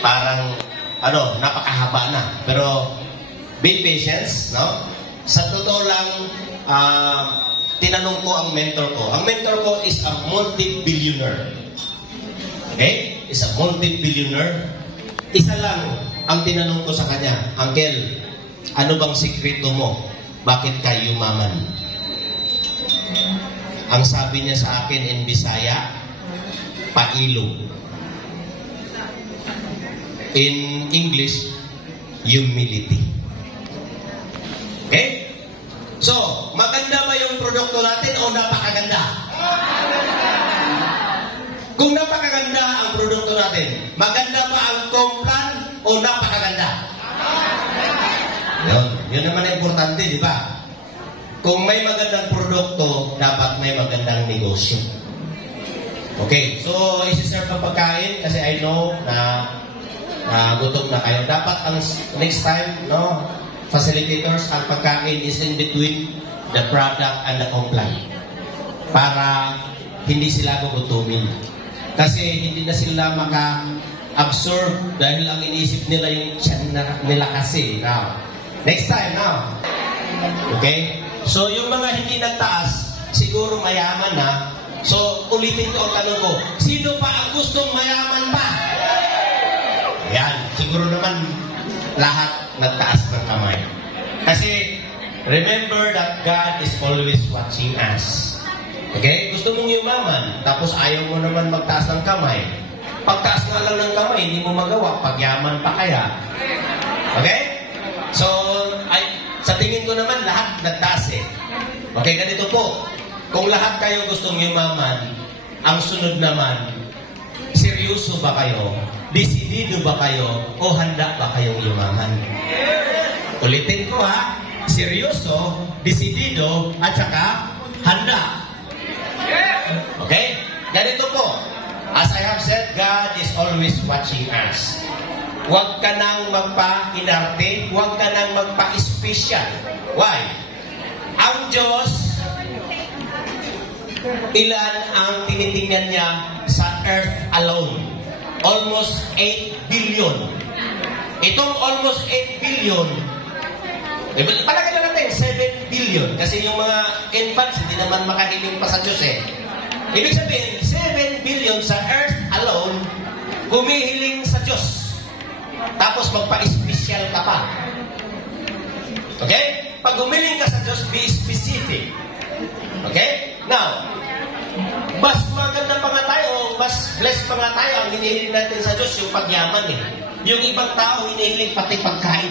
parang, napakahaba na. Pero, be patient, no? Sa totoo lang, tinanong ko ang mentor ko. Ang mentor ko is a multi-billionaire. Okay? Is a multi-billionaire. Isa lang ang tinanong ko sa kanya, Uncle, ano bang sikreto mo? Bakit ka yumaman? Ang sabi niya sa akin in Bisaya, pailog. In English, humility. Okay? So, maganda ba yung produkto natin o napakaganda? Kung napakaganda ang produkto natin, maganda ba ang komplan o napakaganda? Yun naman ang importante, di ba? Kung may magandang produkto, dapat may magandang negosyo. Okay, so isi-serve ang pagkain kasi I know na gutom na kayo. Dapat ang next time, no, facilitators, ang pagkain is in between the product and the compline. Para hindi sila gugutumin. Kasi hindi na sila maka-absorb dahil ang iniisip nila yung tiyan nila kasi. Now, next time, now. Okay? So, yung mga hindi nagtaas, siguro mayaman na. So, ulitin ko ang tanong ko, sino pa ang gustong mayaman pa? Yan, siguro naman lahat nagtaas ng kamay. Kasi, remember that God is always watching us. Okay? Gusto mong yumaman, tapos ayaw mo naman magtaas ng kamay. Pagtaas nga lang ng kamay, hindi mo magawa. Pagyaman pa kaya. Okay? So, sa tingin ko naman, lahat nagtaas eh. Okay, ganito po. Kung lahat kayo gustong yumaman, ang sunod naman, seryoso ba kayo? Desidido ba kayo? O handa ba kayong yumaman? Ulitin ko ha. Seryoso, desidido, at saka handa. Okay? Ganito po. As I have said, God is always watching us. Huwag ka nang magpa-inarte, huwag ka nang magpa-special. Why? Ang Diyos, ilan ang tinitingnan niya sa earth alone? Almost 8 billion. Itong almost 8 billion, palagay na natin, 7 billion. Kasi yung mga infants, hindi naman makahiling pa sa Diyos eh. Ibig sabihin, 7 billion sa earth alone, humihiling sa Diyos. Tapos magpa-special ka pa. Okay? Pag humiling ka sa Diyos, be specific. Okay? Now, mas maganda pa nga tayo, mas blessed pa nga tayo, ang hinihiling natin sa Diyos, yung pagyaman eh. Yung ibang tao, hinihiling pati pagkain.